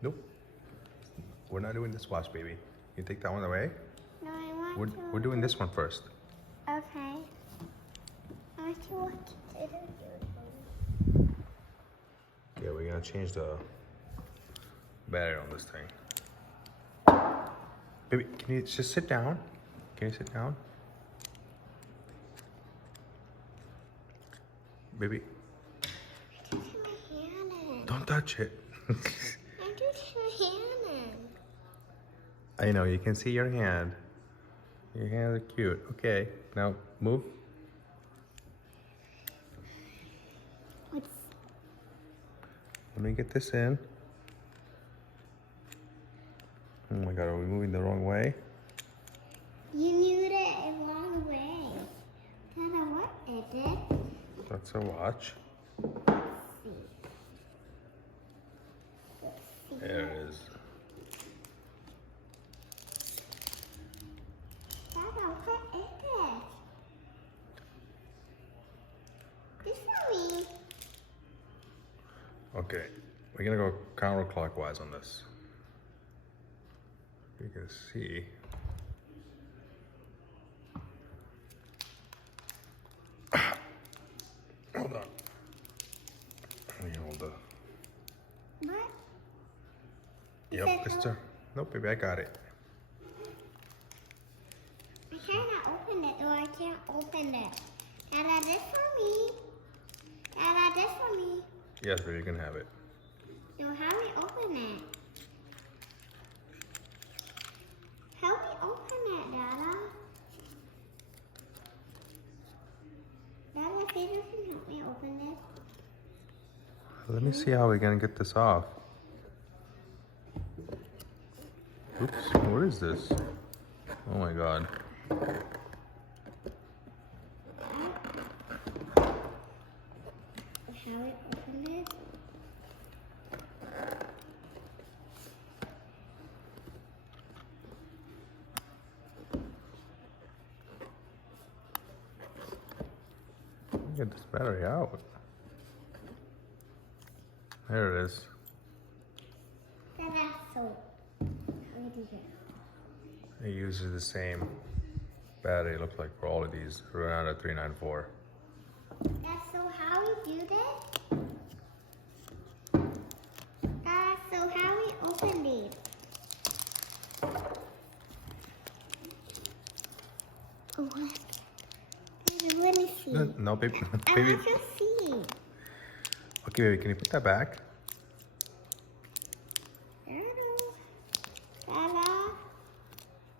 Nope. We're not doing this watch, baby. You take that one away? No, I want to. We're doing this one first. Okay. I want to watch it. Yeah, we're gonna change the battery on this thing. Baby, can you just sit down? Can you sit down? Baby. I just had my hand in. Don't touch it. I just had my hand in. I know, you can see your hand. Your hands are cute. Okay, now move. Let me get this in. Oh my god, are we moving the wrong way? You moved it a long way. Dada, what is it? That's a watch. Let's see. There it is. Dada, what is it? This for me. Okay, we're gonna go counterclockwise on this. You can see. Hold on. Let me hold the. What? Yep, Mister. Nope, baby, I got it. I cannot open it, or I can't open it. Dada, this for me. Dada, this for me. Yes, baby, you can have it. So how do we open it? How do we open it, Dada? Dada, Peter can help me open it. Let me see how we're gonna get this off. Oops, what is this? Oh my god. How we open it? Get this battery out. There it is. Dada, so how we do that? It uses the same battery, it looks like, for all of these. Around a 394. That's so how we do this? That's so how we open these. Oh, what? Baby, let me see. No, baby. I Baby. want to see. Okay, baby, can you put that back? Dada,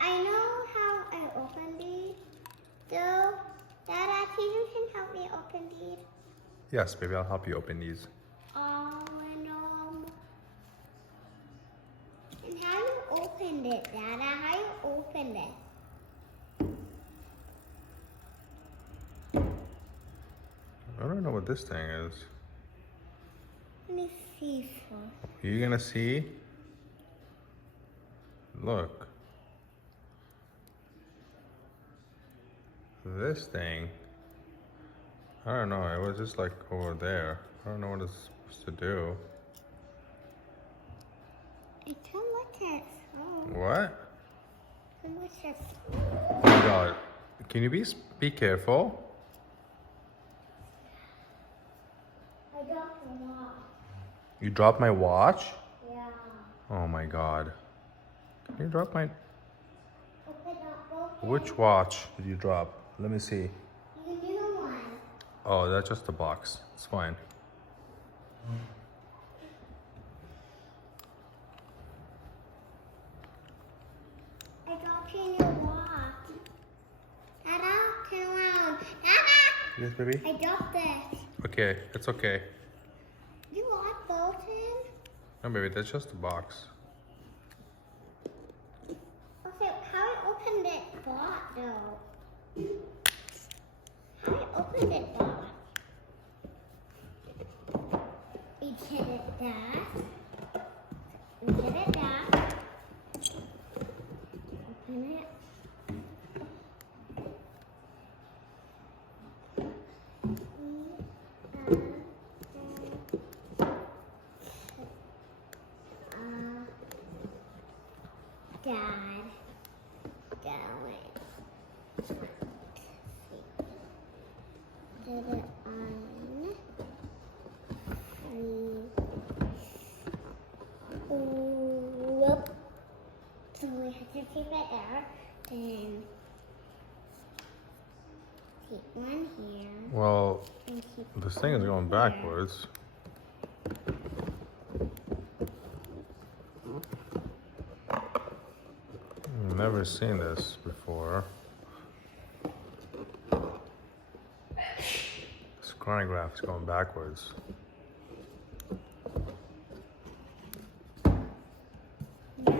I know how I open these. So, Dada, you can help me open these. Yes, baby, I'll help you open these. Oh, no. And how you opened it, Dada? How you opened it? I don't know what this thing is. Let me see first. Are you gonna see? Look. This thing. I don't know, it was just like over there. I don't know what it's supposed to do. I can look at it. Oh, What? I can look at it. Oh my god. Can you be careful? I got the watch. You dropped my watch? Yeah. Oh my god. Can you drop my... Open up, open. Which watch did you drop? Let me see. The new one. Oh, that's just a box. It's fine. I got your new watch. Dada, turn around. Dada! Yes, baby? I dropped it. Okay, it's okay. You want Bolton? No, baby, that's just a box. Okay, how I opened it bot though? How I opened it bot? We did it that. We did it that. Open it. Whoop. So we have to keep it there. Then keep one here. Well, And keep this thing is going one here. backwards. I've never seen this before. This chronograph is going backwards. Now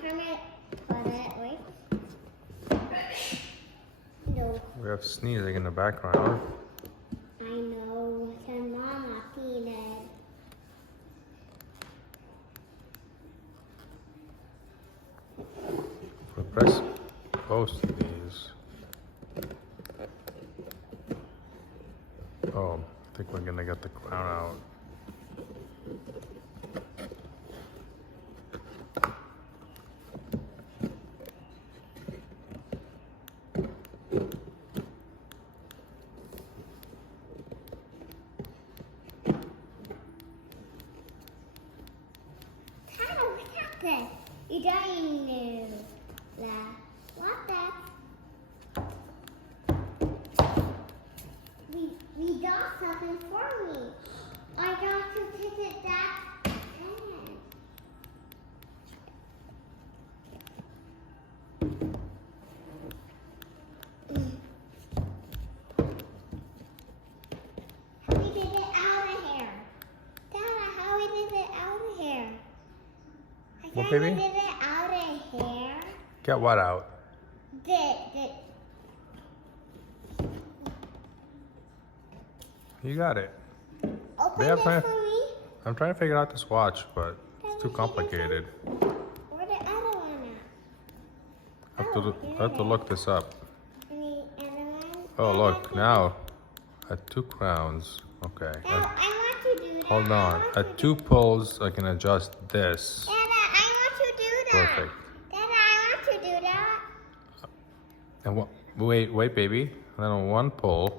turn it, put it, wait. No, We have sneezing in the background. I know, your mama peanut. We press both of these. Oh, I think we're gonna get the crown out. Tyler, what's happened? You're dying now. What that? We got something for me. I got to visit that pen. How we did it out of here? Dada, how we did it out of here? I What, kinda baby? did it out of here. Get what out? Did. You got it. Open have it time. for me. I'm trying to figure out this watch, but it's too complicated. Where the other one at? I have to look this up. Any other one? Oh, look, now at 2 crowns. Okay. Now, I want to do that. Hold I on. want to At do- 2 pulls, I can adjust this. Dada, I want to do that. Perfect. Dada, I want to do that. And wait, baby. And then on 1 pull,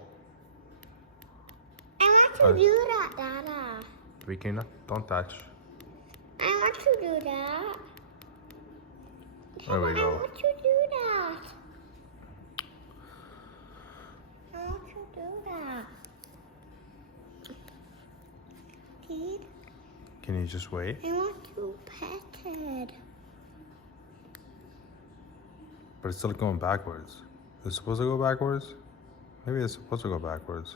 I want to do that, Dada. we can don't touch. I want to do that. There we Dada, go. I want to do that. I want to do that. Pete, Can you just wait? I want to pet it. But it's still going backwards. Is it supposed to go backwards? Maybe it's supposed to go backwards.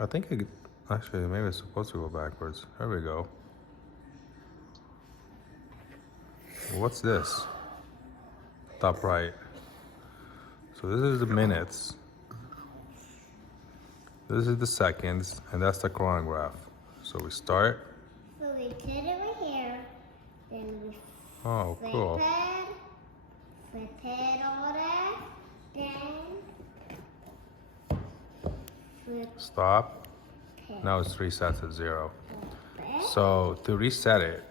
I think actually maybe it's supposed to go backwards. There we go. What's this? Top right. So this is the minutes. This is the seconds, and that's the chronograph. So we start. So we put it right here. Then we Oh, cool. flip it over. Then flip Stop. it. Now it's resets at 0. Flip it. So to reset it,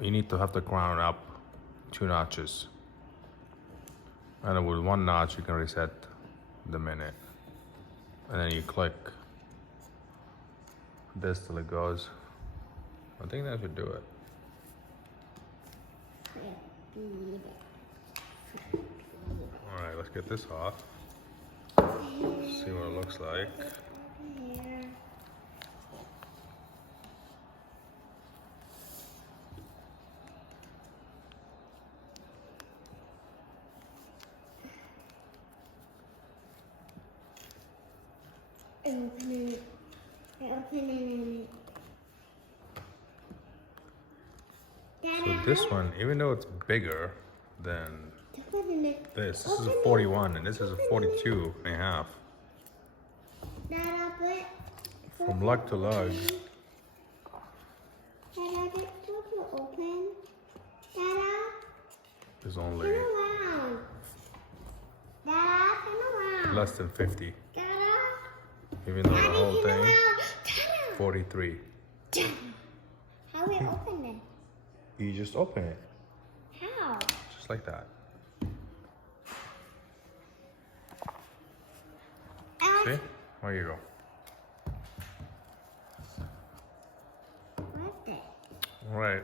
you need to have the crown up 2 notches. And then with 1 notch, you can reset the minute. And then you click this till it goes. I think that should do it. All right, let's get this off. See what it looks like. Here. Open it. Open it. So this one, even though it's bigger than Open it. this is a 41 and this is a 42 and a half. Dada, put. From lug to lug. Dada, get to open. Dada, Is only turn around. Dada, turn around. less than 50, Dada. even though the Daddy, whole turn thing around. Dada. 43. How we open it? You just open it How? just like that. There you go. What's it? All right.